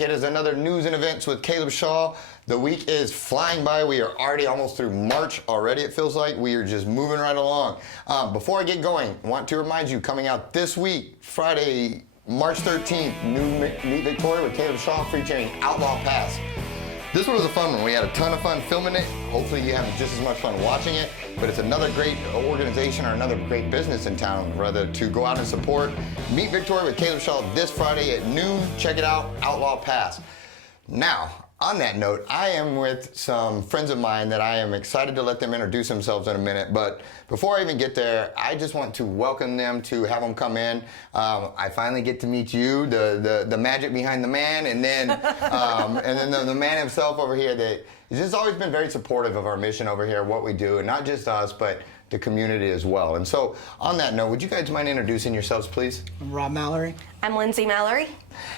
back. It is another news and events with Caleb Shaw. The week is flying by. We are already almost through March already, it feels like. We are just moving right along. Before I get going, I want to remind you, coming out this week, Friday, March 13th, new Meet Victoria with Caleb Shaw featuring Outlaw Pass. This one was a fun one. We had a ton of fun filming it. Hopefully you have just as much fun watching it, but it's another great organization or another great business in town, rather, to go out and support. Meet Victoria with Caleb Shaw this Friday at noon. Check it out, Outlaw Pass. Now, on that note, I am with some friends of mine that I am excited to let them introduce themselves in a minute, but before I even get there, I just want to welcome them, to have them come in. I finally get to meet you, the magic behind the man, and then the man himself over here that has just always been very supportive of our mission over here, what we do, and not just us, but the community as well. And so, on that note, would you guys mind introducing yourselves, please? I'm Rob Mallory. I'm Lindsay Mallory.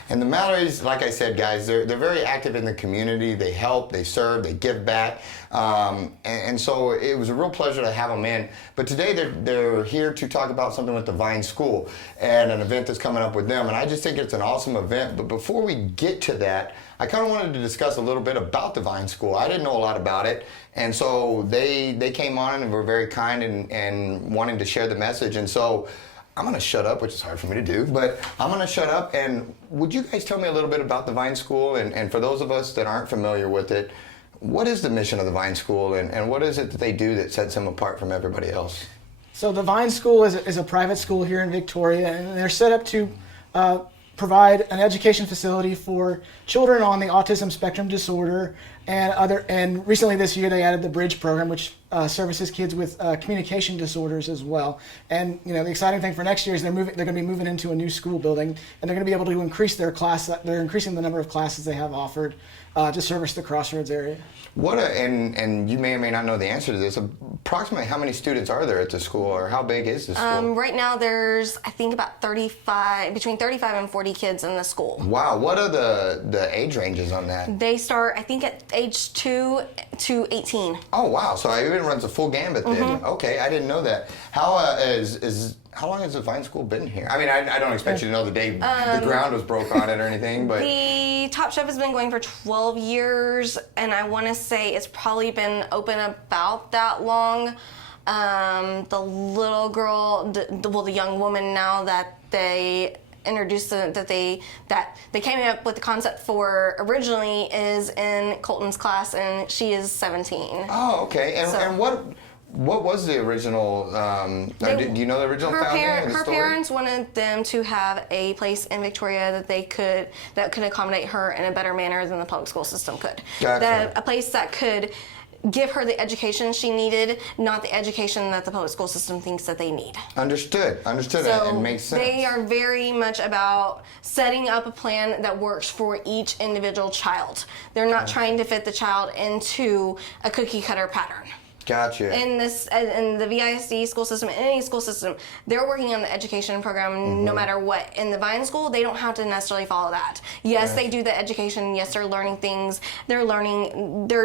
And the Mallorys, like I said, guys, they're very active in the community. They help, they serve, they give back. And so it was a real pleasure to have them in. But today they're here to talk about something with the Vine School and an event that's coming up with them. And I just think it's an awesome event. But before we get to that, I kind of wanted to discuss a little bit about the Vine School. I didn't know a lot about it. And so they came on and were very kind and wanting to share the message. And so I'm going to shut up, which is hard for me to do, but I'm going to shut up. And would you guys tell me a little bit about the Vine School? And for those of us that aren't familiar with it, what is the mission of the Vine School, and what is it that they do that sets them apart from everybody else? So the Vine School is a private school here in Victoria, and they're set up to provide an education facility for children on the autism spectrum disorder and recently this year they added the Bridge program, which services kids with communication disorders as well. And you know, the exciting thing for next year is they're going to be moving into a new school building, and they're going to be able to increase their class. They're increasing the number of classes they have offered to service the Crossroads area. And you may or may not know the answer to this. Approximately how many students are there at the school, or how big is the school? Right now there's, I think, about between 35 and 40 kids in the school. Wow, what are the age ranges on that? They start, I think, at age 2 to 18. Oh wow, so it even runs a full gambit then. Mm-hmm. Okay, I didn't know that. How long has the Vine School been here? I mean, I don't expect you to know the day the ground was broke on it or anything, but the Top Chef has been going for 12 years, and I want to say it's probably been open about that long. The little girl, the young woman now that they introduced that they came up with the concept for originally is in Colton's class, and she is 17. Oh, okay. And what was the original? Do you know the original founding of the her story? parents wanted them to have a place in Victoria that could accommodate her in a better manner than the public school system could. Gotcha. A place that could give her the education she needed, not the education that the public school system thinks that they need. Understood. So it makes sense. They are very much about setting up a plan that works for each individual child. They're not trying to fit the child into a cookie cutter pattern. Gotcha. In the VISD school system, in any school system, they're working on the education program no matter what. In the Vine School, they don't have to necessarily follow that. Yes, they do the education. Yes, they're learning things. They're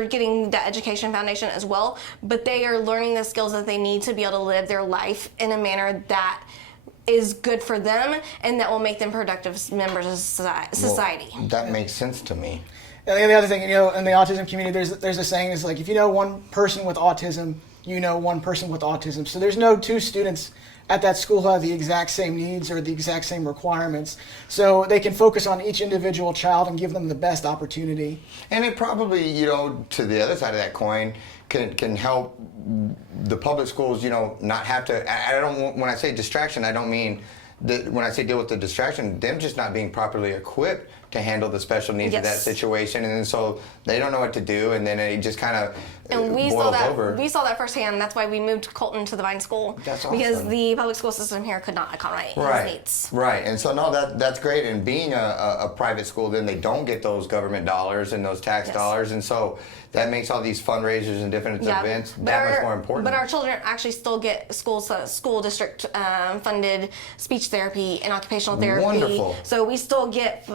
getting the education foundation as well, but they are learning the skills that they need to be able to live their life in a manner that is good for them and that will make them productive members of society. Well, that makes sense to me. And the other thing, you know, in the autism community, there's a saying is like, if you know one person with autism, you know one person with autism. So there's no two students at that school who have the exact same needs or the exact same requirements. So they can focus on each individual child and give them the best opportunity. And it probably, you know, to the other side of that coin, can help the public schools, you know, not have to. When I say distraction, I don't mean that when I say deal with the distraction, them just not being properly equipped to handle the special needs of that situation, and then so they don't know what to do, and then it just kind of boils over. We saw that firsthand. That's why we moved Colton to the Vine School. That's awesome. Because the public school system here could not accommodate his needs. Right, and so no, that's great. And being a private school, then they don't get those government dollars and those tax dollars, and so that makes all these fundraisers and different events that much more important. But our children actually still get school district funded speech therapy and occupational therapy. Wonderful. So we still get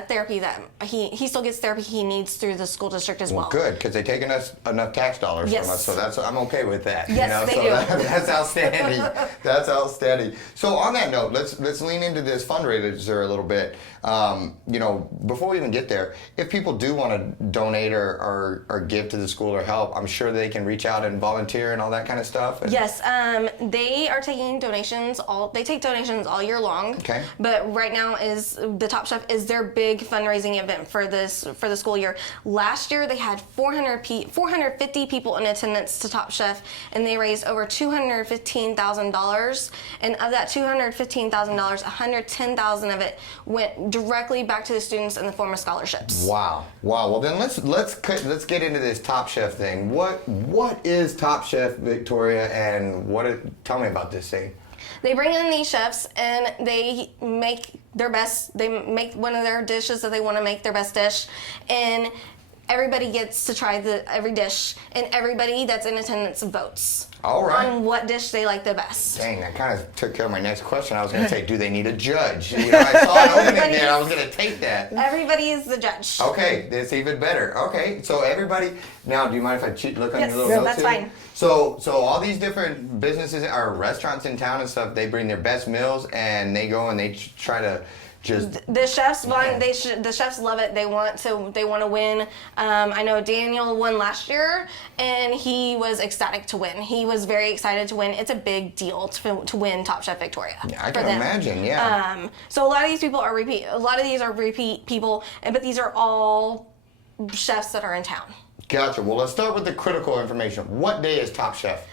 therapy that he still gets therapy he needs through the school district as well. Good, because they're taking us enough tax dollars Yes. from us, so I'm okay with that. Yes, they so do. That's outstanding. That's outstanding. So on that note, let's lean into this fundraiser a little bit. Before we even get there, if people do want to donate or give to the school or help, I'm sure they can reach out and volunteer and all that kind of stuff. Yes, they are taking donations. They take donations all year long. Okay. But right now is the Top Chef is their big fundraising event for the school year. Last year they had 450 people in attendance to Top Chef, and they raised over $215,000. And of that $215,000, $110,000 of it went directly back to the students in the form of scholarships. Wow. Well, then let's get into this Top Chef thing. What is Top Chef Victoria, and tell me about this thing? They bring in these chefs and they make their best. They make one of their dishes that they want to make their best dish, and everybody gets to try every dish, and everybody that's in attendance votes. All right. On what dish they like the best. Dang, that kind of took care of my next question. I was going to say, do they need a judge? I saw an opening there. I was going to take that. Everybody is the judge. Okay, that's even better. Okay, so everybody. Now, do you mind if I look on your little notes? That's here? fine. So all these different businesses or restaurants in town and stuff, they bring their best meals and they go and they try to just. The chefs want. The chefs love it. They want to win. I know Daniel won last year, and he was ecstatic to win. He was very excited to win. It's a big deal to win Top Chef Victoria. Yeah, I can imagine. Yeah. So a lot of these people are repeat. A lot of these are repeat people, but these are all chefs that are in town. Gotcha. Well, let's start with the critical information. What day is Top Chef?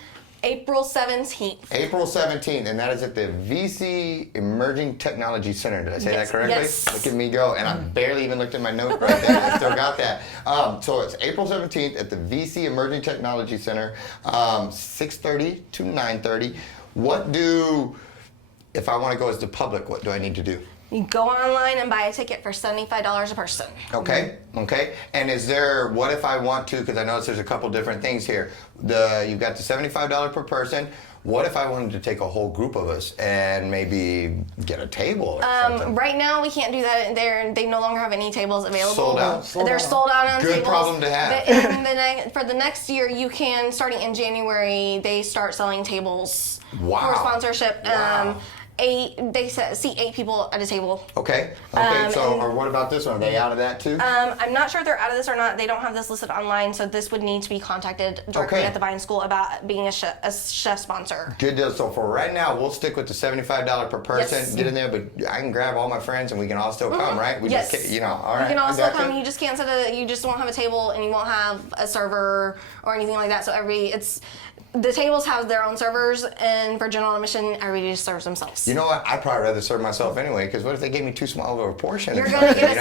April 17th. April 17th, and that is at the VC Emerging Technology Center. Did I say that correctly? Yes. Look at me go, and I barely even looked at my note right there. I still got that. So it's April 17th at the VC Emerging Technology Center, 6:30 to 9:30. If I want to go as the public, what do I need to do? You go online and buy a ticket for $75 a person. Okay. And what if I want to, because I notice there's a couple different things here. You've got the $75 per person. What if I wanted to take a whole group of us and maybe get a table or something? Right now we can't do that. They no longer have any tables available. Sold out. They're sold out on Good tables. problem to have. But for the next year, you can, starting in January, they start selling tables for sponsorship. Wow. They seat 8 people at a table. Okay. Or what about this one? Are they out of that too? I'm not sure if they're out of this or not. They don't have this listed online, so this would need to be contacted directly at the Vine School about being a chef sponsor. Good deal. So for right now, we'll stick with the $75 per person. Yes. Get in there, but I can grab all my friends and we can all still come, right? Yes. All right. You can also Gotcha. come. You just can't you just won't have a table, and you won't have a server or anything like that. So the tables have their own servers, and for general admission, everybody just serves themselves. You know what? I'd probably rather serve myself anyway, because what if they gave me too small of a portion? You're gonna get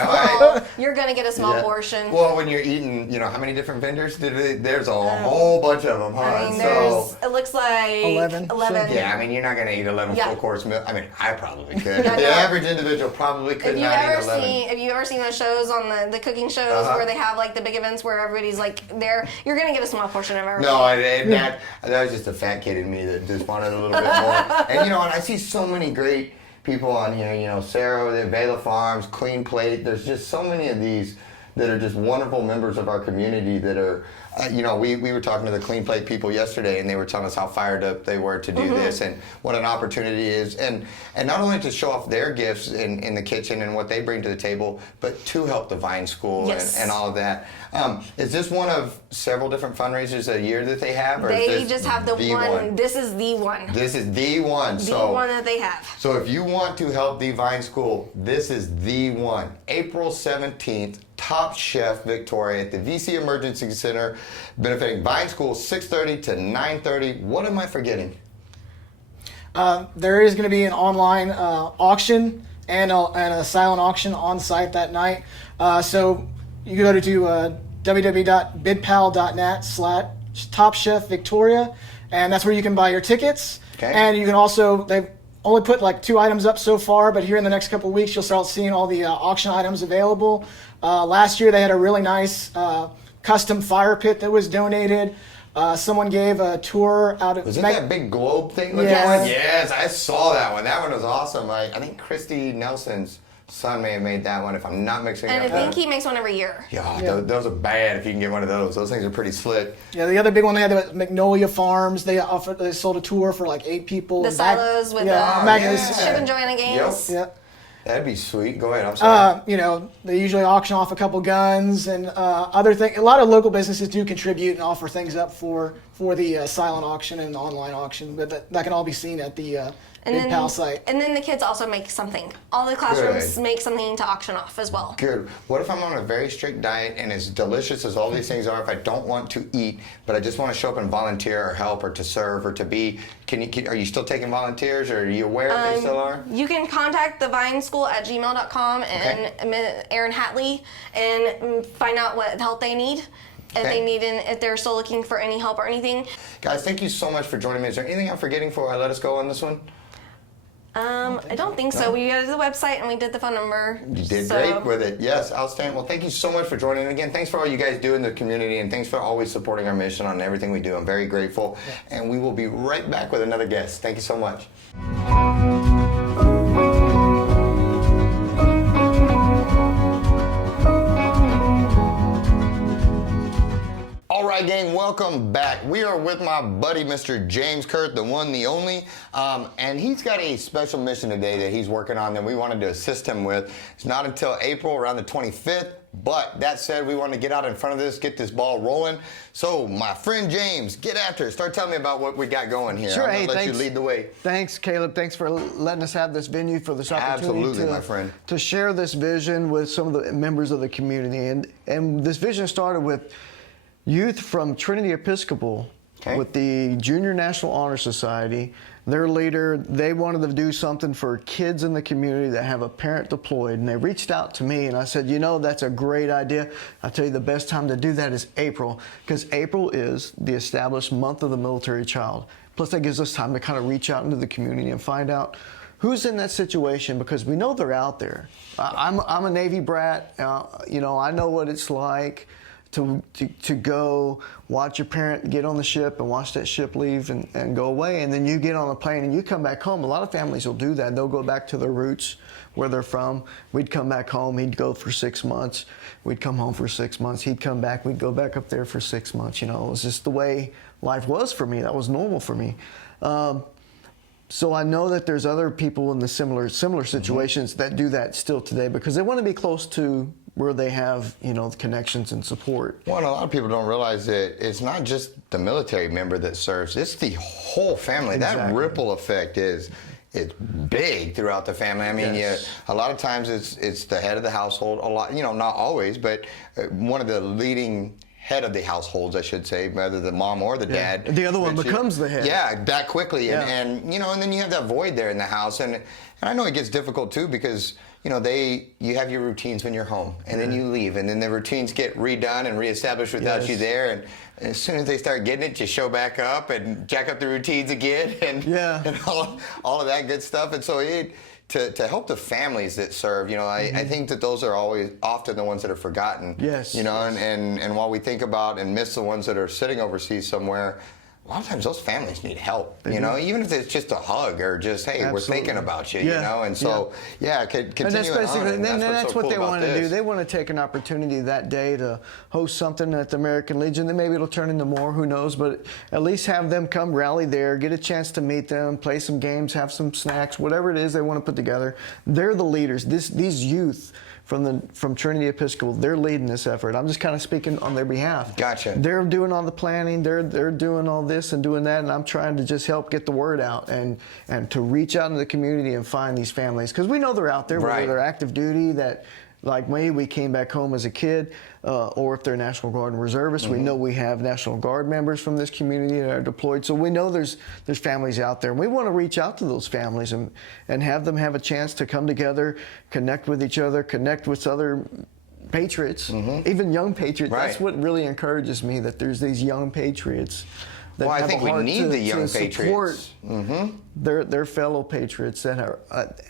a small portion. Well, when you're eating, how many different vendors? There's a whole bunch of them, huh? I mean, it looks like 11. Yeah, I mean, you're not going to eat 11 full-course meals. I mean, I probably could. Yeah, the no. average individual probably could not eat 11. Have you ever seen those shows on the cooking shows where they have like the big events where everybody's like there? You're gonna get a small portion of everything. No, that was just a fat kid in me that just wanted a little bit more. And and I see so many great people on here. Sarah, the Vela Farms, Clean Plate. There's just so many of these that are just wonderful members of our community that are. We were talking to the Clean Plate people yesterday, and they were telling us how fired up they were to do this and what an opportunity is, and not only to show off their gifts in the kitchen and what they bring to the table, but to help the Vine School and all of that. Is this one of several different fundraisers a year that they have? Or they just have the one. This is the one. This is the one. The one that they have. So if you want to help the Vine School, this is the one. April 17th, Top Chef Victoria at the VC Emergency Center, benefiting Vine School, 6:30 to 9:30. What am I forgetting? There is going to be an online auction and a silent auction on site that night. So you go to www.bidpal.net/Top Chef Victoria, and that's where you can buy your tickets. Okay. And you can also, they've only put like 2 items up so far, but here in the next couple of weeks, you'll start seeing all the auction items available. Last year, they had a really nice custom fire pit that was donated. Someone gave a tour out of... Was it that big globe thing? Yes. Yes, I saw that one. That one was awesome. I think Christy Nelson's Son may have made that one if I'm not mixing it And up. I think he makes one every year. Yeah. Those are bad if you can get one of those. Those things are pretty slick. Yeah, the other big one they had was Magnolia Farms. They sold a tour for like 8 people. The silos with the Magnus. Chip and Joanna games. Yep. That'd be sweet. Go ahead. I'm sorry. They usually auction off a couple guns and other things. A lot of local businesses do contribute and offer things up for the silent auction and the online auction, but that can all be seen at the Big Pal site. And then the kids also make something. All the classrooms make something to auction off as well. Good. What if I'm on a very strict diet and as delicious as all these things are, if I don't want to eat, but I just want to show up and volunteer or help or to serve or to be, are you still taking volunteers or are you aware if they still are? You can contact thevineschool@gmail.com and Aaron Hatley and find out what help they need. If they're still looking for any help or anything. Guys, thank you so much for joining me. Is there anything I'm forgetting before I let us go on this one? I don't think so. We go to the website and we did the phone number. You did great with it. Yes, outstanding. Well, thank you so much for joining. And again, thanks for all you guys do in the community, and thanks for always supporting our mission on everything we do. I'm very grateful. And we will be right back with another guest. Thank you so much. All right, gang, welcome back. We are with my buddy, Mr. James Kurth, the one, the only, and he's got a special mission today that he's working on that we wanted to assist him with. It's not until April, around the 25th, but that said, we want to get out in front of this, get this ball rolling. So, my friend James, get after it. Start telling me about what we got going here. Sure, I'm going to let you lead the way. Thanks, Caleb. Thanks for letting us have this venue for this opportunity. Absolutely, my friend. To share this vision with some of the members of the community. And this vision started with youth from Trinity Episcopal with the Junior National Honor Society. Their leader, they wanted to do something for kids in the community that have a parent deployed, and they reached out to me, and I said, that's a great idea. I'll tell you the best time to do that is April, because April is the established month of the military child. Plus that gives us time to kind of reach out into the community and find out who's in that situation, because we know they're out there. I'm a Navy brat. I know what it's like to go watch your parent get on the ship and watch that ship leave and go away, and then you get on a plane and you come back home. A lot of families will do that. They'll go back to their roots, where they're from. We'd come back home. He'd go for 6 months. We'd come home for 6 months. He'd come back. We'd go back up there for 6 months. It was just the way life was for me. That was normal for me. So I know that there's other people in the similar situations that do that still today, because they want to be close to where they have, connections and support. Well, and a lot of people don't realize that it's not just the military member that serves, it's the whole family. Exactly. That ripple effect it's big throughout the family. I mean, a lot of times it's the head of the household, a lot, not always, but one of the leading head of the households, I should say, whether the mom or the dad. The other one becomes the head. Yeah, that quickly. And and then you have that void there in the house. And I know it gets difficult too, because you have your routines when you're home, and then you leave, and then the routines get redone and reestablished without you there. And as soon as they start getting it, you show back up and jack up the routines again, and all of that good stuff. And so to help the families that serve, I think that those are often the ones that are forgotten. Yes. And while we think about and miss the ones that are sitting overseas somewhere, a lot of times those families need help, even if it's just a hug or just, hey, we're thinking about you, and so, continue and that's basically, and that's what cool they want to do. this. They want to take an opportunity that day to host something at the American Legion. Then maybe it'll turn into more, who knows, but at least have them come rally there, get a chance to meet them, play some games, have some snacks, whatever it is they want to put together. They're the leaders. These youth from Trinity Episcopal, they're leading this effort. I'm just kind of speaking on their behalf. Gotcha. They're doing all the planning, they're doing all this and doing that, and I'm trying to just help get the word out and to reach out into the community and find these families, because we know they're out there, whether they're active duty, that like me, we came back home as a kid, or if they're National Guard and reservists, we know we have National Guard members from this community that are deployed. So we know there's families out there, and we want to reach out to those families and have them have a chance to come together, connect with each other, connect with other patriots, even young patriots. That's what really encourages me, that there's these young patriots. Well, I think we need the young patriots. Their fellow patriots that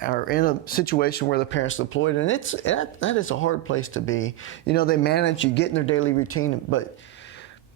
are in a situation where the parents deployed, and that is a hard place to be. They manage, you get in their daily routine, but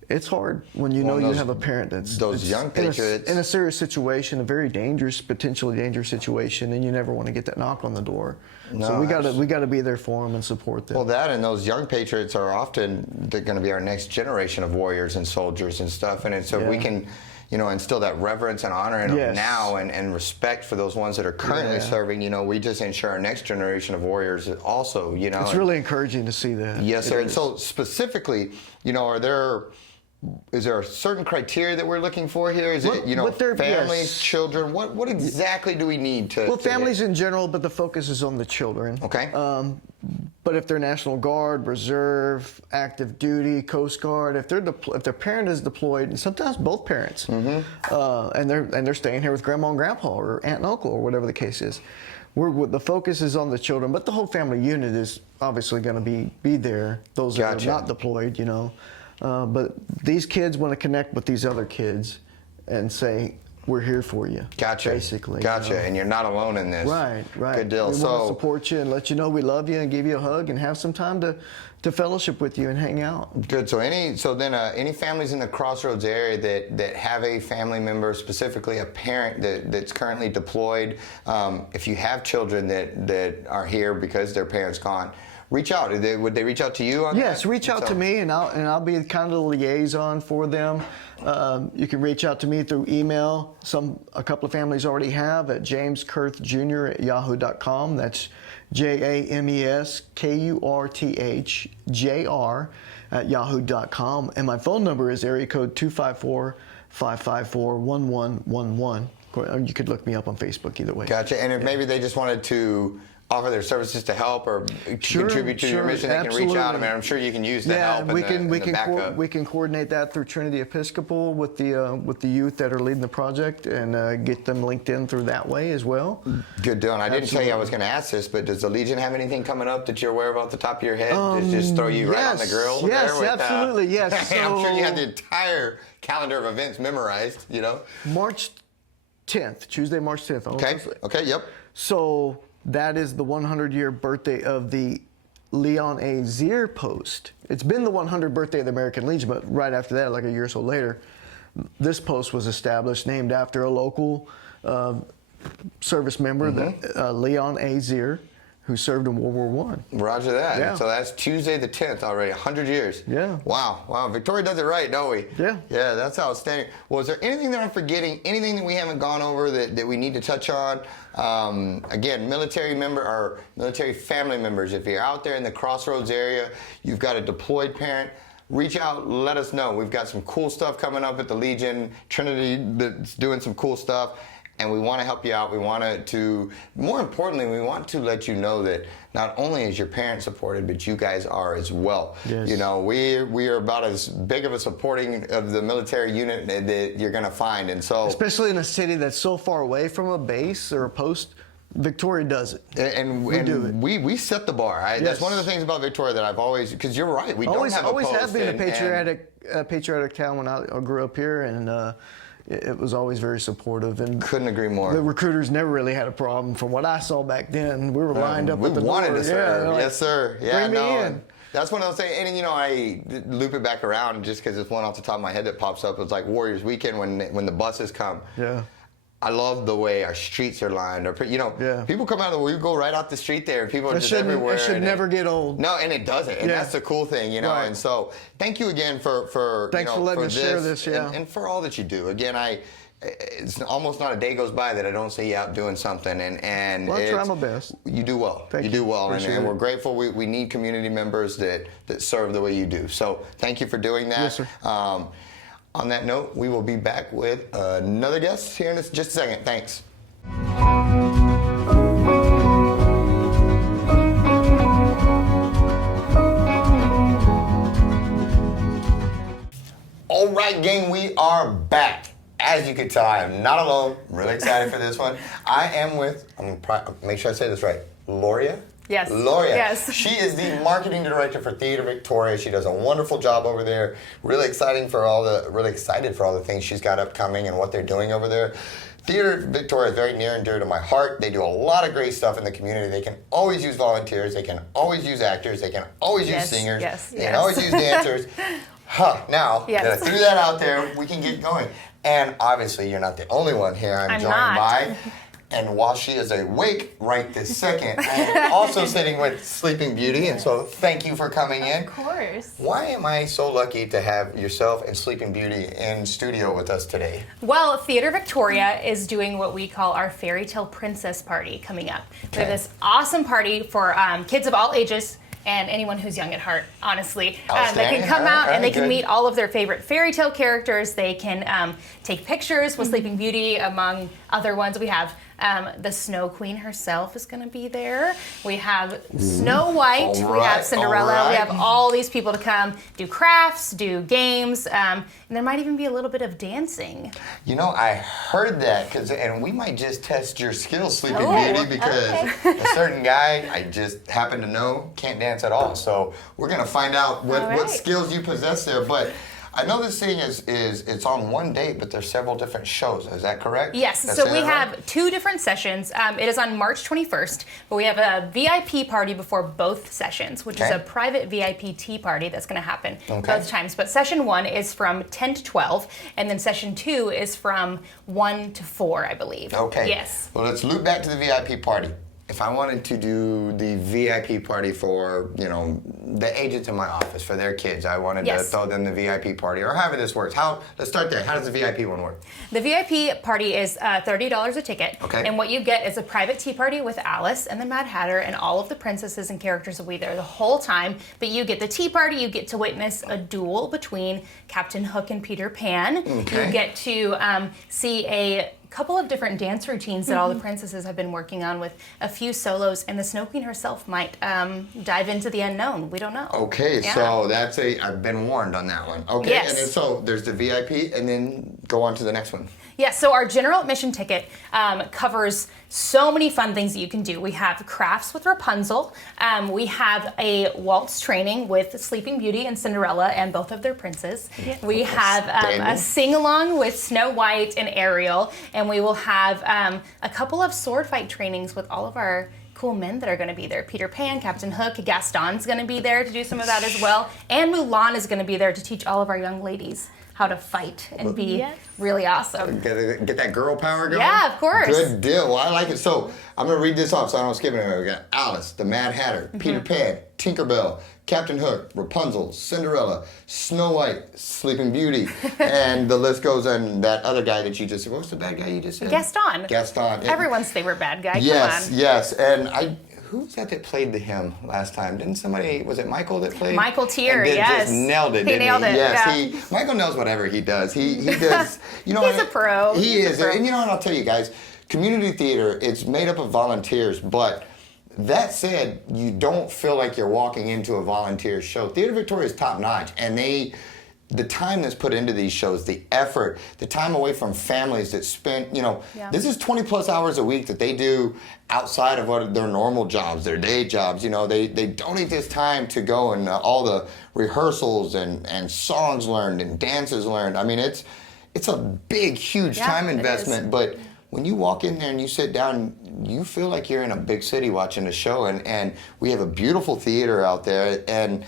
it's hard when you know you have a parent that's young patriots in a serious situation, a very dangerous, potentially dangerous situation, and you never want to get that knock on the door. No, so we got to be there for them and support them. Well, that and those young patriots are often they're going to be our next generation of warriors and soldiers and stuff, and so we can, you know, instill that reverence and honor in them now and respect for those ones that are currently serving. You know, we just ensure our next generation of warriors also, you know. It's really encouraging to see that. Yes, sir. And so specifically, you know, is there a certain criteria that we're looking for here? Is it, you know, families, children? What exactly do we need to? Well, families in general, but the focus is on the children. Okay. But if they're National Guard, Reserve, active duty, Coast Guard, if their parent is deployed, and sometimes both parents, and they're staying here with grandma and grandpa or aunt and uncle or whatever the case is, the focus is on the children. But the whole family unit is obviously going to be there. Those that are not deployed, you know. But these kids want to connect with these other kids and say, we're here for you. Gotcha. Basically. Gotcha. You know? And you're not alone in this. Right. Good deal. We want to support you and let you know we love you and give you a hug and have some time to fellowship with you and hang out. Good. So any families in the Crossroads area that have a family member, specifically a parent that's currently deployed, if you have children that are here because their parents gone, reach out. Would they reach out to you on that? Yes, reach out to me, and I'll be kind of the liaison for them. You can reach out to me through email. A couple of families already have at jameskurthjr@yahoo.com. That's JamesKurthJr@yahoo.com. And my phone number is area code 254-554-1111. You could look me up on Facebook either way. Gotcha. And if maybe they just wanted to offer their services to help or contribute to your mission, they can reach out. I mean, I'm sure you can use the help and the backup. We can coordinate that through Trinity Episcopal with the youth that are leading the project and get them linked in through that way as well. Good deal. And I didn't tell you I was going to ask this, but does the Legion have anything coming up that you're aware of off the top of your head? Just throw you right on the grill? Yes, there with, absolutely, yes. I'm sure you have the entire calendar of events memorized, you know? March 10th, Tuesday, March 10th. Okay, yep. So that is the 100-year birthday of the Leon A. Zier post. It's been the 100th birthday of the American Legion, but right after that, like a year or so later, this post was established, named after a local service member, Leon A. Zier, who served in World War I. Roger that. Yeah. So that's Tuesday the 10th already, 100 years. Yeah. Wow. Victoria does it right, don't we? Yeah. Yeah, that's outstanding. Well, is there anything that I'm forgetting, anything that we haven't gone over that we need to touch on? Again, military family members, if you're out there in the Crossroads area, you've got a deployed parent, reach out, let us know. We've got some cool stuff coming up at the Legion, Trinity that's doing some cool stuff. And we want to help you out. We want to, more importantly, we want to let you know that not only is your parent supported, but you guys are as well. Yes. You know, we are about as big of a supporting of the military unit that you're going to find. And so, especially in a city that's so far away from a base or a post, Victoria does it. And we set the bar. That's one of the things about Victoria that I've always, because you're right, we don't have a post. Always have been a patriotic town when I grew up here, and it was always very supportive. And couldn't agree more. The recruiters never really had a problem. From what I saw back then, we were lined up at the door. We wanted to serve. Like, yes, sir. Yeah, bring me in. That's one of those things, and you know, I loop it back around just because it's one off the top of my head that pops up. It's like Warriors Weekend when the buses come. Yeah. I love the way our streets are lined. Or people come out we go right out the street there, and people are just everywhere. It should never get old. No, and it doesn't. And that's the cool thing, you know. Right. And so, thank you again for thanks for letting us share this, and for all that you do. Again, it's almost not a day goes by that I don't see you out doing something, and I try my best. You do well. Thank you. Do well, Appreciate and it. we're grateful. We need community members that serve the way you do. So thank you for doing that. Yes, sir. On that note, we will be back with another guest here in just a second. Thanks. All right, gang, we are back. As you can tell, I am not alone. I'm really excited for this one. I am with, I'm going to make sure I say this right, Loria? Yes. Loria. Yes. She is the marketing director for Theater Victoria. She does a wonderful job over there. Really excited for all the things she's got upcoming and what they're doing over there. Theater Victoria is very near and dear to my heart. They do a lot of great stuff in the community. They can always use volunteers. They can always use actors. They can always use singers. Yes. They can always use dancers. Now Yes. that I threw that out there, we can get going. And obviously, you're not the only one here I'm joined not. by. And while she is awake right this second, I am also sitting with Sleeping Beauty. And so thank you for coming in. Of course. Why am I so lucky to have yourself and Sleeping Beauty in studio with us today? Well, Theater Victoria is doing what we call our Fairy Tale Princess Party coming up. We have this awesome party for kids of all ages and anyone who's young at heart, honestly. They Outstanding. can come All right, out all right, and they can good. meet all of their favorite fairy tale characters. They can take pictures with Sleeping Beauty, among other ones. We have the Snow Queen herself is going to be there. We have Snow White. All We have right, Cinderella. all We right. have all these people to come do crafts, do games, and there might even be a little bit of dancing. You know, I heard that, and we might just test your skills, Sleeping Oh, Beauty, because a certain guy I just happen to know can't dance at all. So we're gonna find out what All right. skills you possess there. But I know this thing is it's on one date, but there's several different shows. Is that correct? Yes, Did I so say we that right? have 2 different sessions. It is on March 21st, but we have a VIP party before both sessions, which is Okay. a private VIP tea party that's going to happen Okay. both times. But session 1 is from 10 to 12, and then session 2 is from 1 to 4, I believe. Okay. Yes. Well, let's loop back to the VIP party. If I wanted to do the VIP party for, the agents in my office, for their kids, I wanted to Yes. throw them the VIP party, or however this works. Let's start there. How does the VIP one work? The VIP party is $30 a ticket, Okay. and what you get is a private tea party with Alice and the Mad Hatter and all of the princesses and characters will be there the whole time. But you get the tea party, you get to witness a duel between Captain Hook and Peter Pan. Okay. You get to see a couple of different dance routines that all the princesses have been working on, with a few solos, and the Snow Queen herself might dive into the unknown. We don't know. Okay, Yeah. so I've been warned on that one. Okay, Yes. and then so there's the VIP, and then go on to the next one. Yeah, so our general admission ticket covers so many fun things that you can do. We have crafts with Rapunzel. We have a waltz training with Sleeping Beauty and Cinderella and both of their princes. We have a Outstanding. sing-along with Snow White and Ariel. And we will have a couple of sword fight trainings with all of our cool men that are going to be there. Peter Pan, Captain Hook, Gaston's going to be there to do some of that as well. And Mulan is going to be there to teach all of our young ladies how to fight and be really awesome. Get that girl power going? Yeah, of course. Good deal. Well, I like it. So I'm going to read this off so I don't skip it. We got Alice, the Mad Hatter, Peter Pan, Tinkerbell, Captain Hook, Rapunzel, Cinderella, Snow White, Sleeping Beauty, and the list goes on. That other guy that you just said, what's the bad guy you just said? Gaston. Gaston. Everyone's favorite bad guy. Yes, Come on. yes. And who was that played the hymn last time? Didn't somebody, was it Michael that played? Michael Tier, And yes. just nailed it, He didn't nailed he? it, Yes, Michael knows whatever he does. He does, He's a pro. He He's a is. pro. And I'll tell you guys, community theater, it's made up of volunteers, but that said, you don't feel like you're walking into a volunteer show. Theater Victoria is top notch, and the time that's put into these shows, the effort, the time away from families that spent, this is 20 plus hours a week that they do outside of what their normal jobs, their day jobs. They donate this time to go and all the rehearsals and songs learned and dances learned. I mean, it's a big, huge time it investment, is. but when you walk in there and you sit down, you feel like you're in a big city watching a show, and we have a beautiful theater out there, and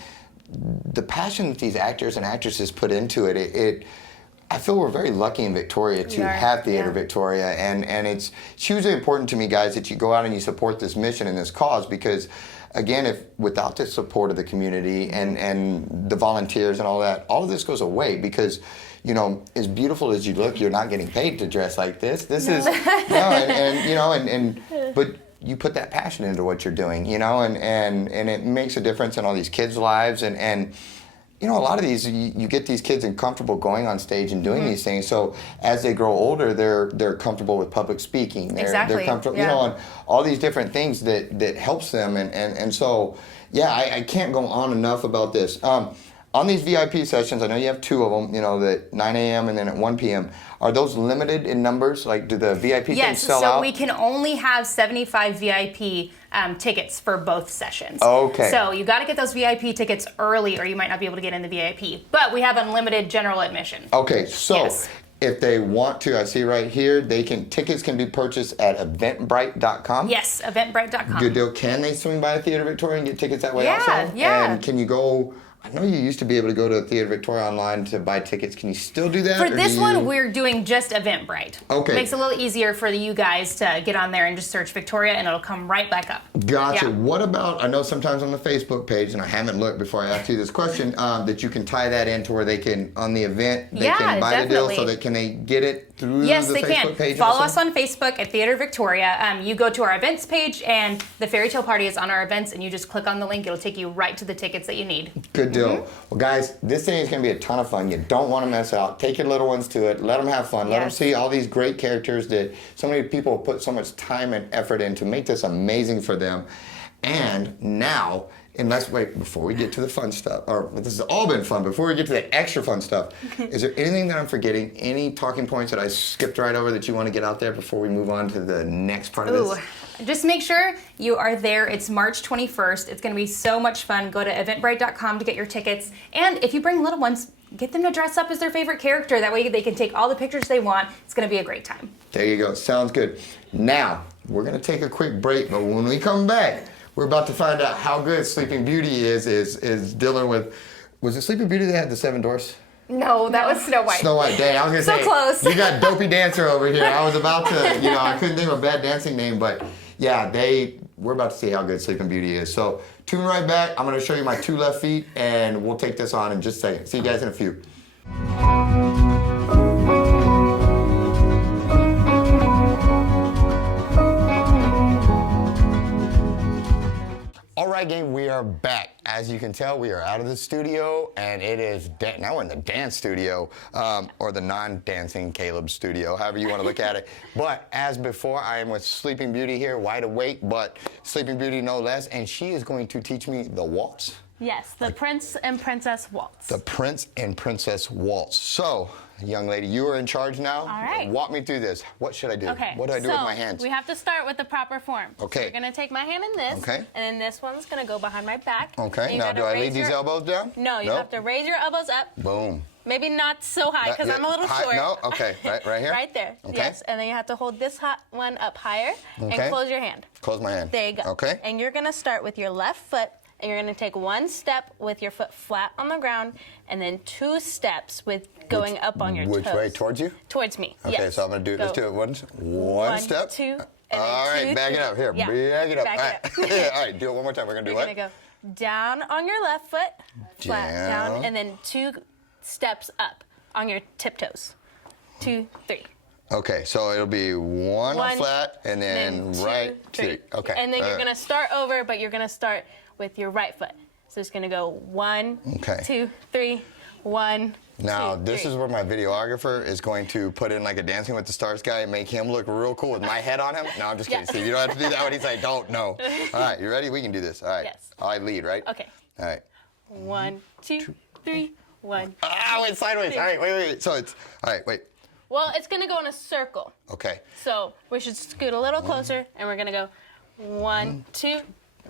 the passion that these actors and actresses put into it, I feel we're very lucky in Victoria to are, have Theater yeah. Victoria, and it's hugely important to me, guys, that you go out and you support this mission and this cause, because again, if without the support of the community and the volunteers and all that, all of this goes away, because as beautiful as you look, you're not getting paid to dress like this. This is but you put that passion into what you're doing, and it makes a difference in all these kids' lives, and a lot of these, you get these kids comfortable going on stage and doing these things. So as they grow older, they're comfortable with public speaking. They're comfortable, and all these different things that helps them. And so, I can't go on enough about this. On these VIP sessions, I know you have 2 of them, at 9 a.m. and then at 1 p.m. Are those limited in numbers? Like, do the VIP things sell out? Yes, so we can only have 75 VIP tickets for both sessions. Okay. So you got to get those VIP tickets early, or you might not be able to get in the VIP. But we have unlimited general admission. Okay, so Yes. if they want to, I see right here, tickets can be purchased at eventbrite.com. Yes, eventbrite.com. Good deal. Can they swing by Theater Victoria and get tickets that way Yeah, also? yeah. And can you go, I know you used to be able to go to Theater Victoria online to buy tickets. Can you still do that? For this one, we're doing just Eventbrite. Okay. Makes it a little easier for you guys to get on there and just search Victoria, and it'll come right back up. Gotcha. Yeah. What about, I know sometimes on the Facebook page, and I haven't looked before I asked you this question, that you can tie that into where they can, on the event, they can buy the deal, so that can they get it through the Yes, they Facebook can. page? Follow also? us on Facebook at Theater Victoria. You go to our events page, and the Fairy Tale Party is on our events, and you just click on the link. It'll take you right to the tickets that you need. Good deal. Well, guys, this thing is going to be a ton of fun. You don't want to mess out. Take your little ones to it. Let them have fun. Let them see all these great characters that so many people put so much time and effort in to make this amazing for them. And now, and let's wait before we get to the fun stuff, or this has all been fun, before we get to the extra fun stuff, is there anything that I'm forgetting? Any talking points that I skipped right over that you want to get out there before we move on to the next part of this? Just make sure you are there. It's March 21st. It's going to be so much fun. Go to eventbrite.com to get your tickets. And if you bring little ones, get them to dress up as their favorite character. That way they can take all the pictures they want. It's going to be a great time. There you go. Sounds good. Now, we're going to take a quick break, but when we come back, we're about to find out how good Sleeping Beauty is dealing with. Was it Sleeping Beauty that had the 7 dwarfs? No, that was Snow White. Snow White. Dang, I was going to say. So close. You got Dopey Dancer over here. I was about to, I couldn't think of a bad dancing name, but yeah, we're about to see how good Sleeping Beauty is. So tune right back. I'm going to show you my 2 left feet, and we'll take this on in just a second. See you guys in a few. All right, gang, we are back. As you can tell, we are out of the studio, and it is now we're in the dance studio, or the non-dancing Caleb studio, however you want to look at it. But as before, I am with Sleeping Beauty here, wide awake, but Sleeping Beauty no less, and she is going to teach me the waltz. Yes, the Prince and Princess Waltz. The Prince and Princess Waltz. So, young lady, you are in charge now. All right. Walk me through this. What should I do? Okay. What do I do with my hands? We have to start with the proper form. Okay. So you're gonna take my hand in this. Okay. And then this one's gonna go behind my back. Okay. You Now, gotta do I raise leave these your- elbows down? No, you have to raise your elbows up. Boom. Maybe not so high, because I'm a little High- short. No, okay, right here? Right there. Okay. Yes. And then you have to hold this hot one up higher Okay. and close your hand. Close my hand. There you go. Okay. And you're gonna start with your left foot, and you're gonna take 1 step with your foot flat on the ground, and then 2 steps with going up on your toes. Which way? Towards you? Towards me. Okay, yes. so I'm gonna do. Let's do it. One step. 2, and then All right, 2, back it 3. up here. Yeah. Back it up. Back All it right. up. All right, do it one more time. We're gonna do You're what? gonna go down on your left foot, flat Down. down, and then 2 steps up on your tiptoes. 2, 3. Okay, so it'll be one flat and then two, right, 3. 2. Okay. And then you're gonna start over, but you're gonna start with your right foot. So it's gonna go 1, Okay. 2, 3, 1. Now, 2, this 3. is where my videographer is going to put in like a Dancing with the Stars guy and make him look real cool with my head on him. No, I'm just kidding. Yeah. Steve, you don't have to do that when he's like, don't, no. All right, you ready? We can do this. All right. Yes. I lead, right? Okay. All right. 1, 2, 3, 1. Ah, went sideways. All right, wait. So it's, all right, wait. Well, it's gonna go in a circle. Okay. So we should scoot a little closer, and we're gonna go 1, 2,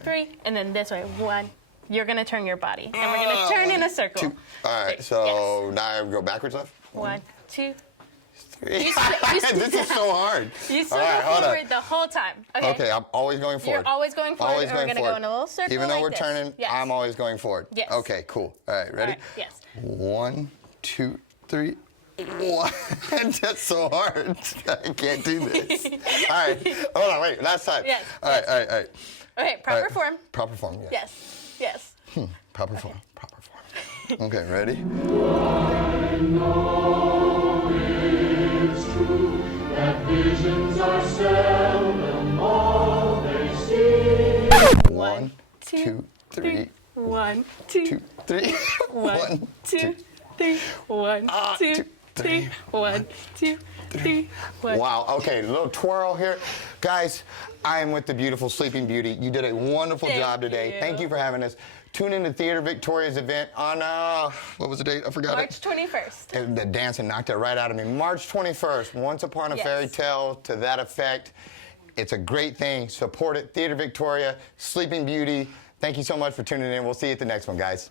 3, and then this way. 1. You're gonna turn your body, and we're gonna turn in a circle. 2. All right, so now I go backwards left? 1, 2, 3. You This is so hard. You still All right, go hold on. forward the whole time. Okay. Okay, I'm always going forward. You're always going forward, Always and we're going gonna forward. go in a little circle. Even though like we're this. turning, Yes. I'm always going forward. Yes. Okay, cool. All right, ready? All right, yes. 1, 2, 3. 1. That's so hard. I can't do this. All right, hold on, wait. Last time. Yes, All right. Okay, proper All right. form. Proper form. Yes. Yes. Proper form. Okay, ready? Visions are seldom all they see. 1, 2, 3. 1, 2, 3. 1, 2, 3. 1, 2, 3. 1, 2, 3. 1. Wow, okay, a little twirl here. Guys, I am with the beautiful Sleeping Beauty. You did a wonderful job today. you. Thank you for having us. Tune in to Theater Victoria's event on, what was the date? I forgot March it. 21st. And the dancing knocked it right out of me. March 21st, Once Upon a Yes. Fairy Tale to that effect. It's a great thing. Support it. Theater Victoria, Sleeping Beauty. Thank you so much for tuning in. We'll see you at the next one, guys.